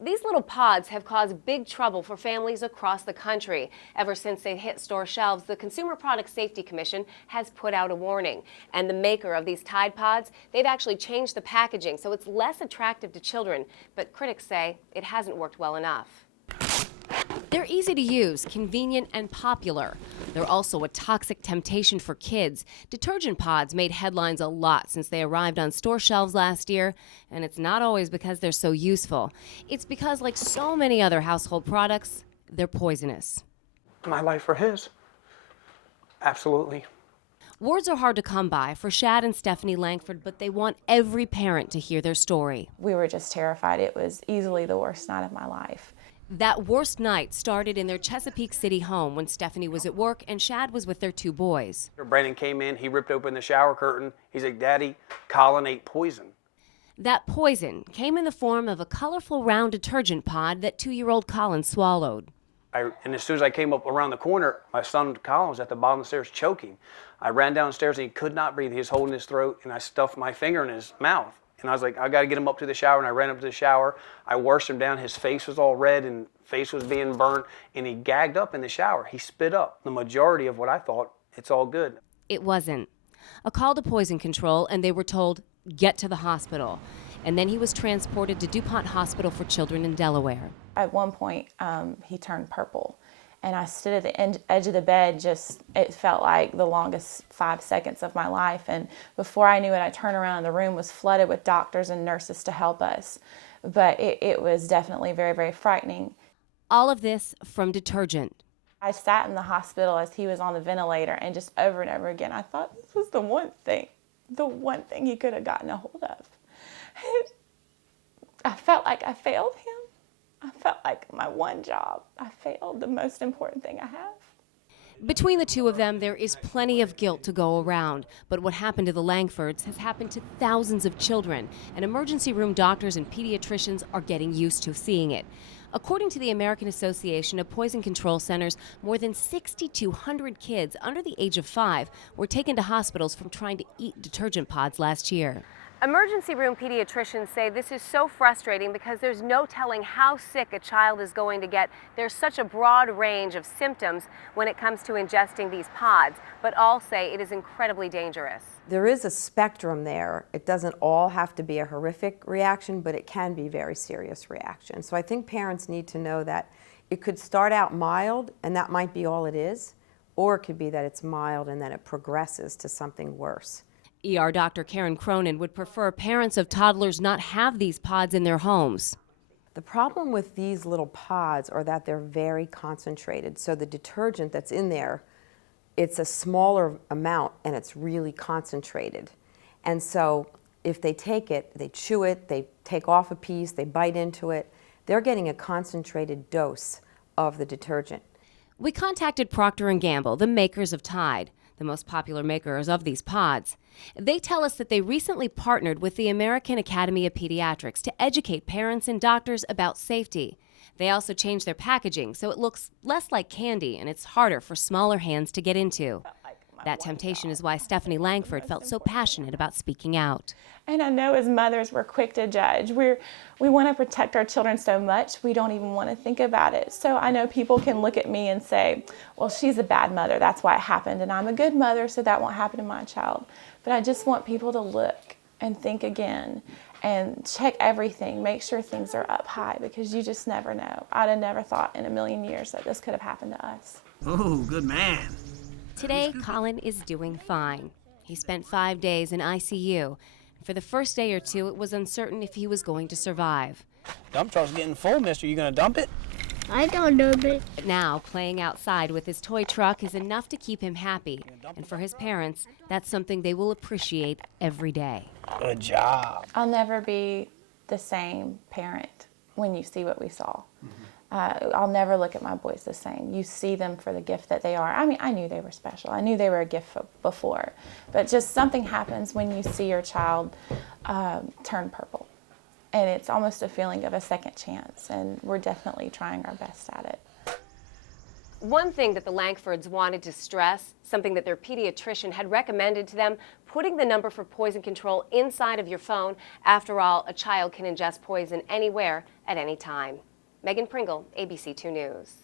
These little pods have caused big trouble for families across the country. Ever since they hit store shelves, the Consumer Product Safety Commission has put out a warning. And the maker of these Tide Pods, they've actually changed the packaging so it's less attractive to children. But critics say it hasn't worked well enough. They're easy to use, convenient, and popular. They're also a toxic temptation for kids. Detergent pods made headlines a lot since they arrived on store shelves last year, and it's not always because they're so useful. It's because, like so many other household products, they're poisonous. My life or his. Absolutely. Words are hard to come by for Shad and Stephanie Langford, but they want every parent to hear their story. We were just terrified. It was easily the worst night of my life. That worst night started in their Chesapeake City home when Stephanie was at work and Shad was with their two boys. Brandon came in, he ripped open the shower curtain. He's like, "Daddy, Colin ate poison." That poison came in the form of a colorful round detergent pod that 2-year-old Colin swallowed. And as soon as I came up around the corner, my son Colin was at the bottom of the stairs choking. I ran downstairs and he could not breathe. He was holding his throat, and I stuffed my finger in his mouth. And I was like, I got to get him up to the shower, and I ran up to the shower. I washed him down. His face was all red and face was being burned, and he gagged up in the shower. He spit up the majority of what I thought. It's all good. It wasn't. A call to poison control, and they were told, get to the hospital. And then he was transported to DuPont Hospital for Children in Delaware. At one point, he turned purple. And I stood at the edge of the bed, it felt like the longest 5 seconds of my life. And before I knew it, I turned around and the room was flooded with doctors and nurses to help us. But it was definitely very, very frightening. All of this from detergent. I sat in the hospital as he was on the ventilator, and just over and over again, I thought this was the one thing he could have gotten a hold of. I felt like I failed him. I felt like my one job, I failed the most important thing I have. Between the two of them, there is plenty of guilt to go around. But what happened to the Langfords has happened to thousands of children, and emergency room doctors and pediatricians are getting used to seeing it. According to the American Association of Poison Control Centers, more than 6,200 kids under the age of 5 were taken to hospitals from trying to eat detergent pods last year. Emergency room pediatricians say this is so frustrating because there's no telling how sick a child is going to get. There's such a broad range of symptoms when it comes to ingesting these pods, but all say it is incredibly dangerous. There is a spectrum there. It doesn't all have to be a horrific reaction, but it can be very serious reaction. So I think parents need to know that it could start out mild, and that might be all it is, or it could be that it's mild and then it progresses to something worse. ER Dr. Karen Cronin would prefer parents of toddlers not have these pods in their homes. The problem with these little pods are that they're very concentrated. So the detergent that's in there, it's a smaller amount and it's really concentrated. And so if they take it, they chew it, they take off a piece, they bite into it, they're getting a concentrated dose of the detergent. We contacted Procter & Gamble, the makers of Tide, the most popular makers of these pods. They tell us that they recently partnered with the American Academy of Pediatrics to educate parents and doctors about safety. They also changed their packaging so it looks less like candy and it's harder for smaller hands to get into. That temptation is why Stephanie Langford felt so passionate about speaking out. And I know as mothers, we're quick to judge. We want to protect our children so much, we don't even want to think about it. So I know people can look at me and say, well, she's a bad mother, that's why it happened. And I'm a good mother, so that won't happen to my child. But I just want people to look and think again and check everything, make sure things are up high, because you just never know. I'd have never thought in a million years that this could have happened to us. Oh, good man. Today, Colin is doing fine. He spent 5 days in ICU. For the first day or two, it was uncertain if he was going to survive. Dump truck's getting full, mister. You gonna dump it? I don't know, but But now, playing outside with his toy truck is enough to keep him happy. And for his parents, that's something they will appreciate every day. Good job. I'll never be the same parent when you see what we saw. I'll never look at my boys the same. You see them for the gift that they are. I mean, I knew they were special. I knew they were a gift before. But just something happens when you see your child turn purple. And it's almost a feeling of a second chance. And we're definitely trying our best at it. One thing that the Langfords wanted to stress, something that their pediatrician had recommended to them, putting the number for poison control inside of your phone. After all, a child can ingest poison anywhere at any time. Megan Pringle, ABC 2 News.